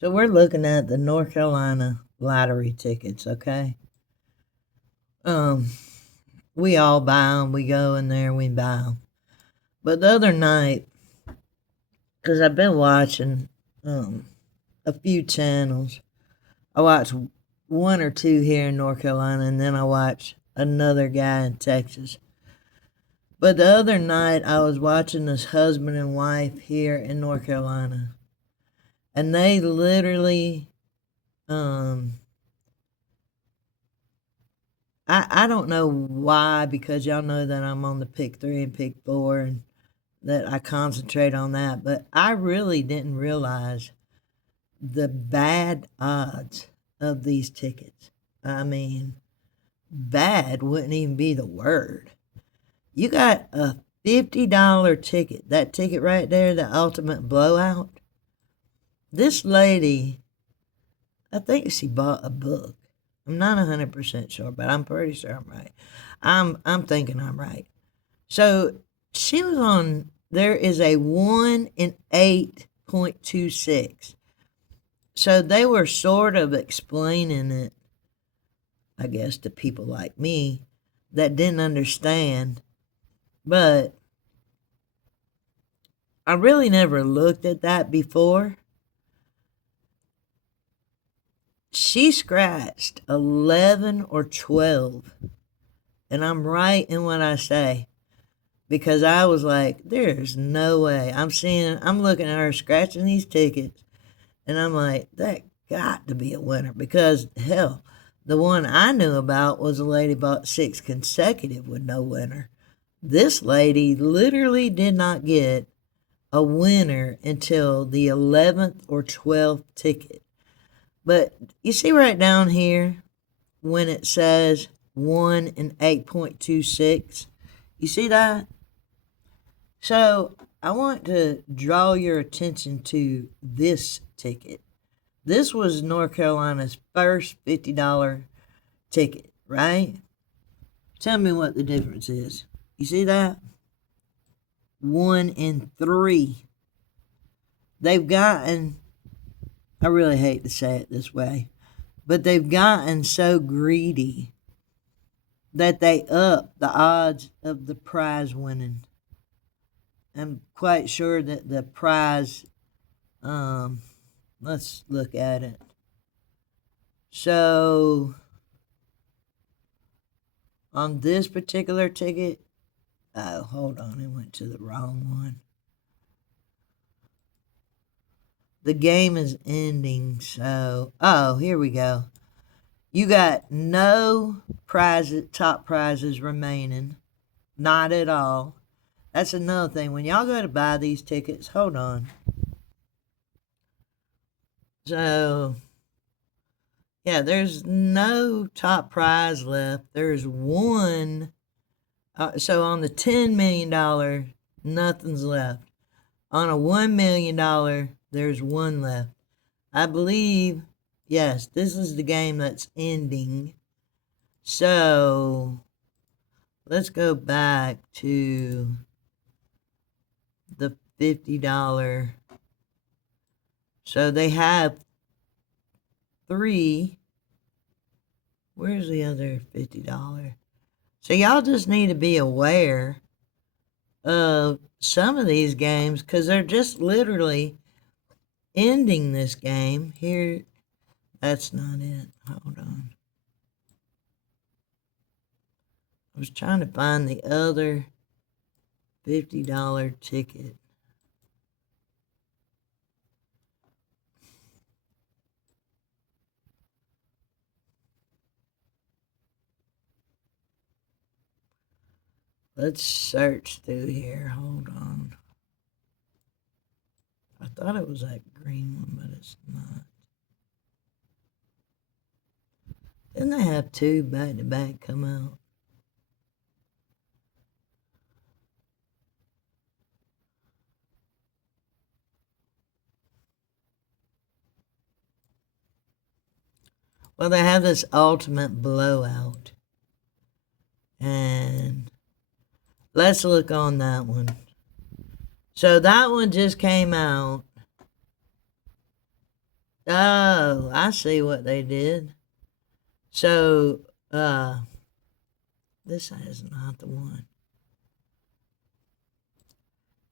So we're looking at the North Carolina lottery tickets, okay? Um, we all buy them. We go in there, we buy them. But the other night, because I've been watching a few channels, I watched one or two here in North Carolina, and then I watched another guy in Texas. But the other night, I was watching this husband and wife here in North Carolina, and they literally um I don't know why, because y'all know that I'm on the pick three and pick four and that I concentrate on that, but I really didn't realize the bad odds of these tickets. I mean, bad wouldn't even be the word. You got a $50 ticket, that ticket right there, the ultimate blowout. This lady, I think she bought a book. I'm not 100% sure, but I'm pretty sure I'm right. I'm thinking I'm right. So she was on. There is a 1 in 8.26. So they were sort of explaining it, I guess, to people like me that didn't understand. But I really never looked at that before. She scratched 11 or 12. And I'm right in what I say, because I was like, there's no way. I'm looking at her scratching these tickets, and I'm like, that got to be a winner, because hell, the one I knew about was a lady bought 6 consecutive with no winner. This lady literally did not get a winner until the 11th or 12th ticket. But you see right down here when it says 1 in 8.26, you see that? So I want to draw your attention to this ticket. This was North Carolina's first $50 ticket, right? Tell me what the difference is. You see that? 1 in 3. They've gotten, I really hate to say it this way, but they've gotten so greedy that they up the odds of the prize winning. I'm quite sure that the prize, let's look at it. So on this particular ticket, oh, hold on, it went to the wrong one. The game is ending, so, oh, here we go. You got no prizes, top prizes remaining. Not at all. That's another thing. When y'all go to buy these tickets, hold on. So, yeah, there's no top prize left. There's one. So on the $10 million, nothing's left. On a $1 million, there's one left. I believe, yes, this is the game that's ending. So let's go back to the $50. So they have 3. Where's the other $50? So y'all just need to be aware of some of these games, because they're just literally ending this game. Here, that's not it. Hold on. I was trying to find the other $50 ticket. Let's search through here. Hold on. I thought it was that green one, but it's not. Didn't they have 2 back to back come out? Well, they have this ultimate blowout. And let's look on that one. So that one just came out. Oh, I see what they did. So, this is not the one.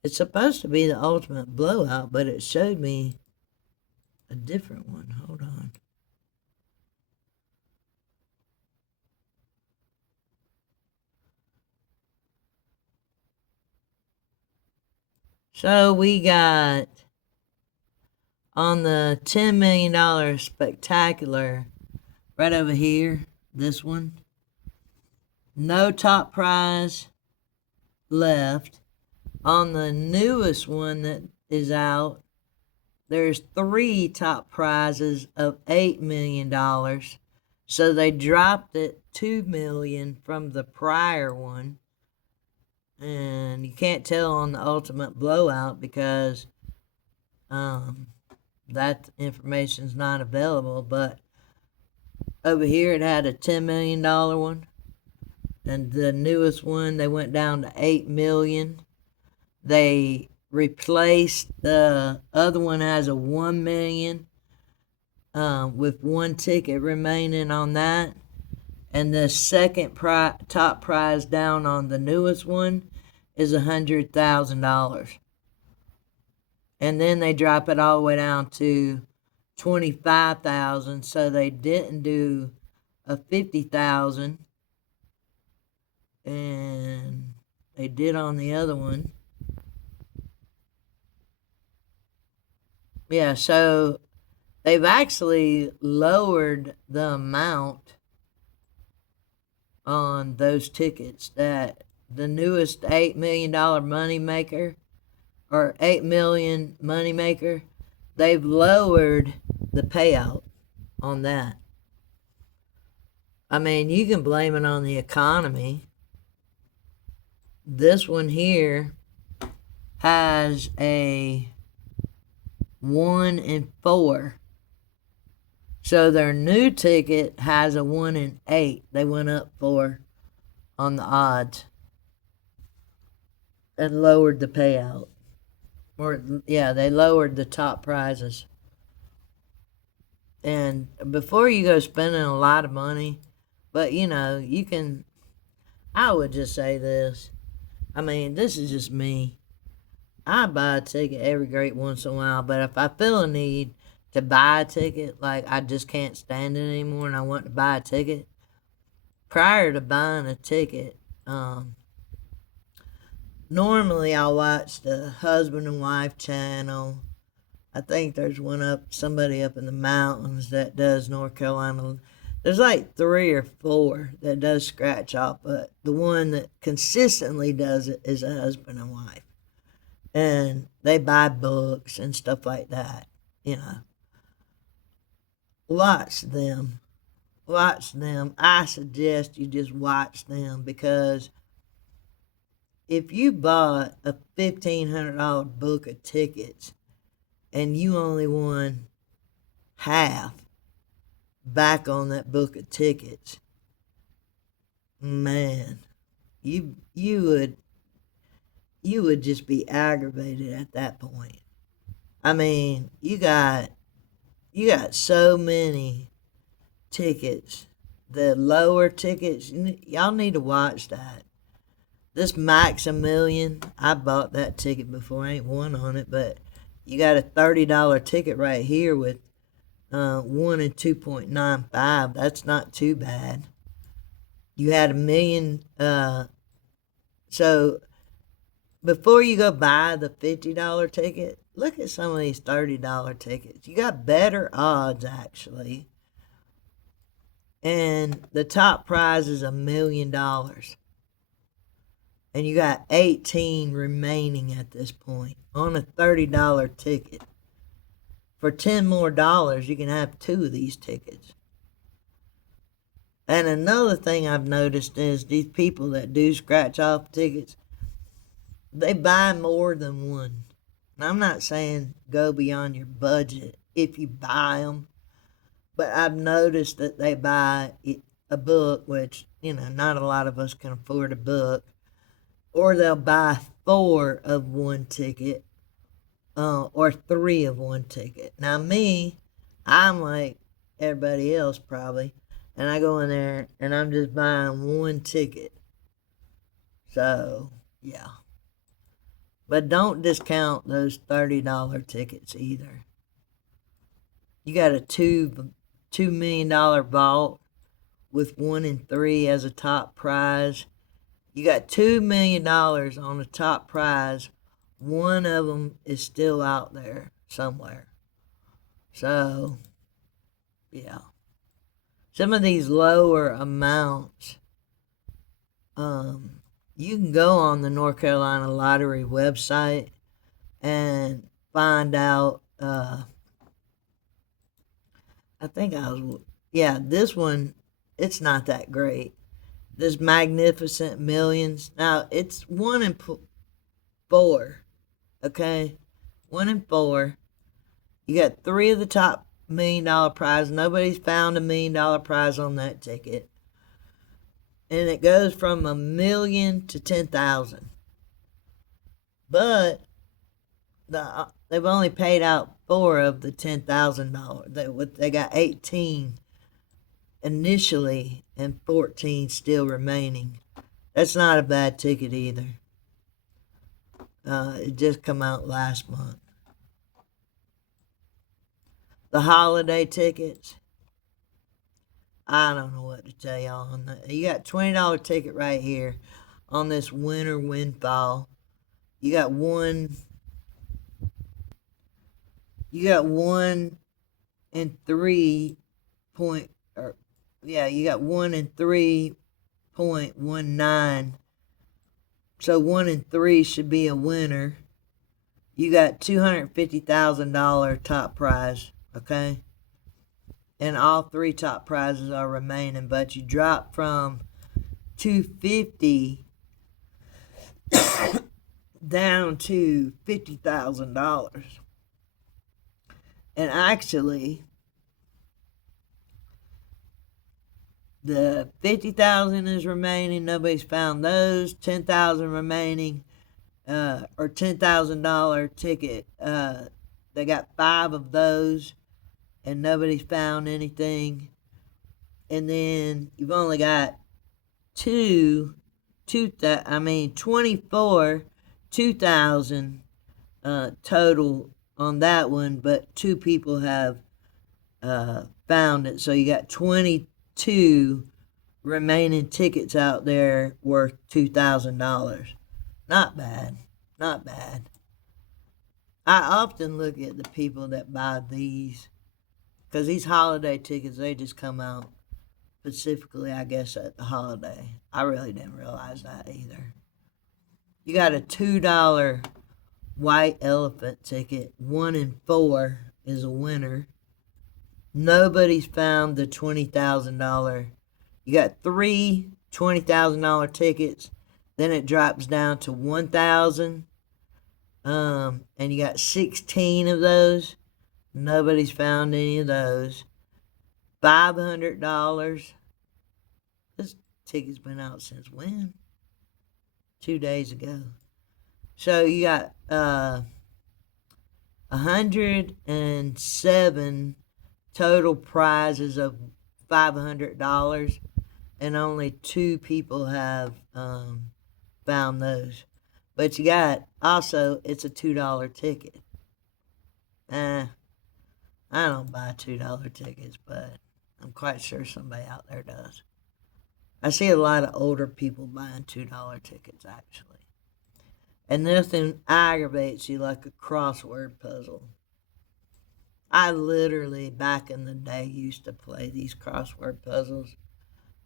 It's supposed to be the Ultimate Blowout, but it showed me a different one. Hold on. So we got on the $10 million spectacular right over here, this one. No top prize left. On the newest one that is out, there's 3 top prizes of $8 million. So they dropped it $2 million from the prior one. And you can't tell on the Ultimate Blowout because that information's not available. But over here it had a $10 million one. And the newest one, they went down to $8 million. They replaced the other one, has a $1 million with 1 ticket remaining on that. And the second top prize down on the newest one is $100,000. And then they drop it all the way down to 25,000. So they didn't do a 50,000, and they did on the other one. Yeah, so they've actually lowered the amount on those tickets. That the newest $8 million moneymaker, or $8 million moneymaker, they've lowered the payout on that. I mean, you can blame it on the economy. This one here has a 1 in 4. So their new ticket has a 1 in 8. They went up 4 on the odds and lowered the payout. Or, yeah, they lowered the top prizes. And before you go spending a lot of money, but you know, you can, I would just say this. I mean, this is just me. I buy a ticket every great once in a while, but if I feel a need to buy a ticket, like I just can't stand it anymore and I want to buy a ticket, prior to buying a ticket, normally I'll watch the husband and wife channel. I think there's one somebody up in the mountains that does North Carolina. There's like 3 or 4 that does scratch off, but the one that consistently does it is a husband and wife. And they buy books and stuff like that, you know. Watch them. Watch them. I suggest you just watch them, because if you bought a $1,500 book of tickets and you only won half back on that book of tickets, man, you would just be aggravated at that point. I mean, you got so many tickets. The lower tickets, y'all need to watch that. This Maximilian, I bought that ticket before. I ain't won on it, but you got a $30 ticket right here with 1 and 2.95. That's not too bad. You had $1 million. So before you go buy the $50 ticket, look at some of these $30 tickets. You got better odds, actually. And the top prize is $1 million. And you got 18 remaining at this point on a $30 ticket. For $10 more, you can have 2 of these tickets. And another thing I've noticed is these people that do scratch off tickets, they buy more than one. And I'm not saying go beyond your budget if you buy them, but I've noticed that they buy a book, which, you know, not a lot of us can afford a book, or they'll buy 4 of one ticket, or 3 of one ticket. Now me, I'm like everybody else probably, and I go in there and I'm just buying one ticket. So yeah, but don't discount those $30 tickets either. You got a $2 million vault with 1 in 3 as a top prize. You got $2 million on the top prize. One of them is still out there somewhere. So, yeah. Some of these lower amounts, you can go on the North Carolina Lottery website and find out. I think this one, it's not that great. This Magnificent Millions. Now, it's 1 in 4. Okay? 1 in 4. You got 3 of the top $1 million prize. Nobody's found $1 million prize on that ticket. And it goes from $1 million to 10,000. But they've only paid out 4 of the $10,000. They got 18 initially and 14 still remaining. That's not a bad ticket either. It just come out last month. The holiday tickets, I don't know what to tell y'all on that. You got $20 ticket right here on this winter windfall. You got one in 3 point, you got 1 in 3.19. So 1 in 3 should be a winner. You got $250,000 top prize, okay? And all 3 top prizes are remaining, but you drop from 250 down to $50,000. And actually, the 50,000 is remaining. Nobody's found those. 10,000 remaining, or $10,000 ticket. They got 5 of those, and nobody's found anything. And then you've only got 24 2,000 total on that one, but 2 people have found it. So you got 22 remaining tickets out there worth $2,000. Not bad. Not bad. I often look at the people that buy these, because these holiday tickets, they just come out specifically, I guess, at the holiday. I really didn't realize that either. You got a $2 white elephant ticket. 1 in 4 is a winner. Nobody's found the $20,000. You got 3 $20,000 tickets. Then it drops down to 1,000. And you got 16 of those. Nobody's found any of those. $500. This ticket's been out since when? 2 days ago. So you got 107 total prizes of $500, and only 2 people have found those. But you got also, it's a $2 ticket. I don't buy $2 tickets, but I'm quite sure somebody out there does. I see a lot of older people buying $2 tickets, actually. And nothing aggravates you like a crossword puzzle. I literally, back in the day, used to play these crossword puzzles.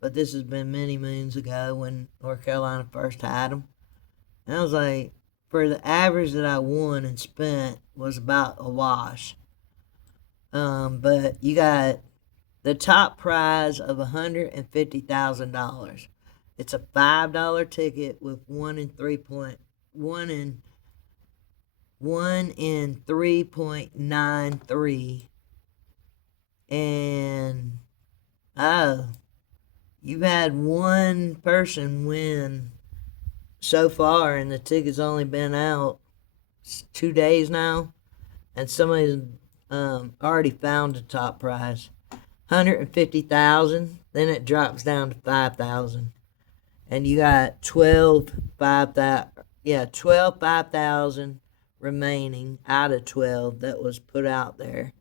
But this has been many moons ago when North Carolina first had them. And I was like, for the average that I won and spent was about a wash. But you got the top prize of $150,000. It's a $5 ticket with 1 in 3.93. And you've had one person win so far, and the ticket's only been out 2 days now. And somebody's already found the top prize, 150,000. Then it drops down to 5,000, and you got 12 5,000 remaining out of 12 that was put out there,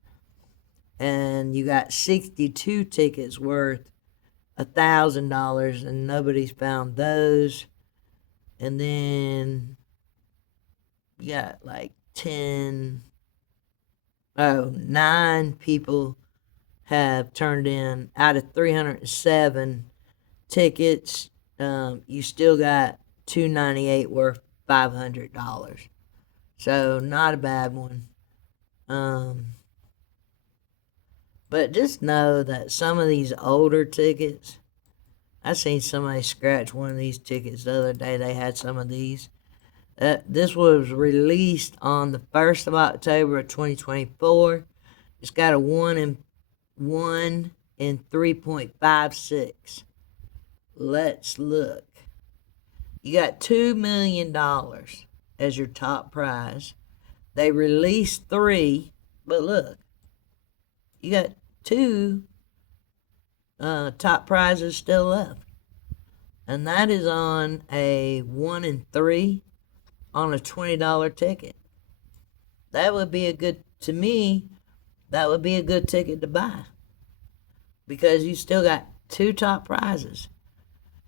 and you got 62 tickets worth $1,000, and nobody's found those. And then you got like 9 people have turned in out of 307 tickets. You still got 298 worth $500. So not a bad one. But just know that some of these older tickets, I seen somebody scratch one of these tickets the other day. They had some of these. This was released on the 1st of October of 2024. It's got a 1 in 3.56. Let's look. You got $2 million as your top prize. They released 3, but look, you got 2 top prizes still left. And that is on a 1 in 3 on a $20 ticket. That would be to me, that would be a good ticket to buy. Because you still got 2 top prizes.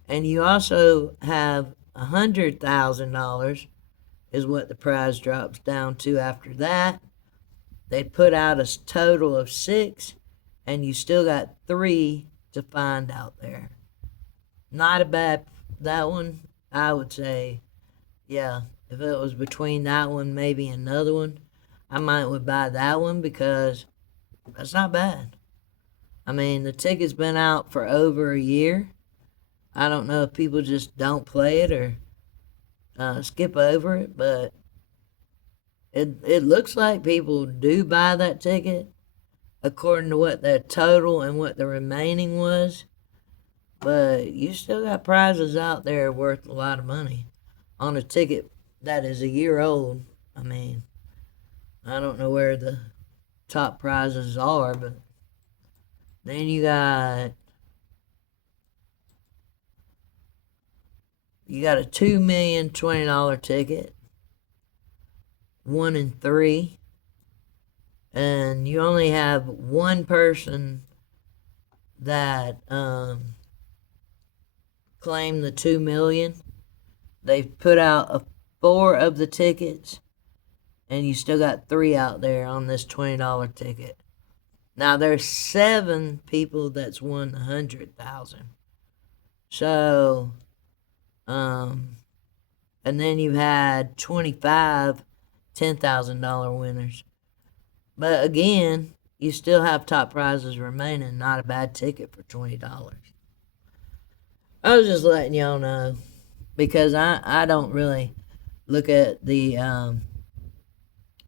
And you also have $100,000 is what the prize drops down to after that. They put out a total of 6, and you still got 3 to find out there. Not a bad, that one, I would say, yeah, if it was between that one, maybe another one, I might would buy that one because that's not bad. I mean, the ticket's been out for over a year. I don't know if people just don't play it or skip over it, but it looks like people do buy that ticket according to what their total and what the remaining was. But you still got prizes out there worth a lot of money on a ticket that is a year old. I mean, I don't know where the top prizes are, but then you got a $2 million $20 ticket, 1 in 3, and you only have one person that claimed the $2 million. They've put out 4 of the tickets, and you still got 3 out there on this $20 ticket. Now there's 7 people that's won 100,000. So, and then you've had 25 $10,000 winners. But again, you still have top prizes remaining. Not a bad ticket for $20. I was just letting y'all know because I don't really look at the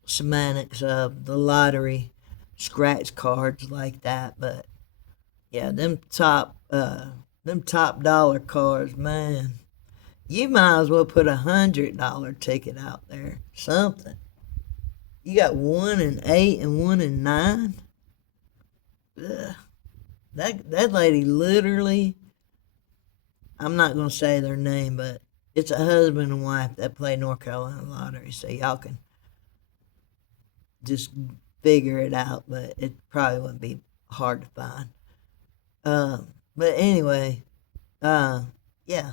semantics of the lottery scratch cards like that, but yeah, them top dollar cards, man, you might as well put $100 ticket out there, something. You got 1 in 8 and 1 in 9. Ugh. That lady literally, I'm not gonna say their name, but it's a husband and wife that play North Carolina lottery, so y'all can just figure it out, but it probably wouldn't be hard to find. But anyway, yeah,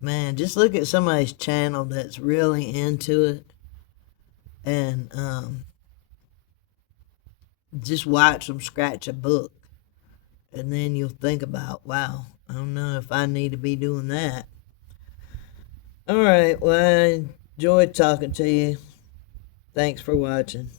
man, just look at somebody's channel that's really into it, and just watch them scratch a book, and then you'll think about, wow, I don't know if I need to be doing that. All right, well, I enjoyed talking to you. Thanks for watching.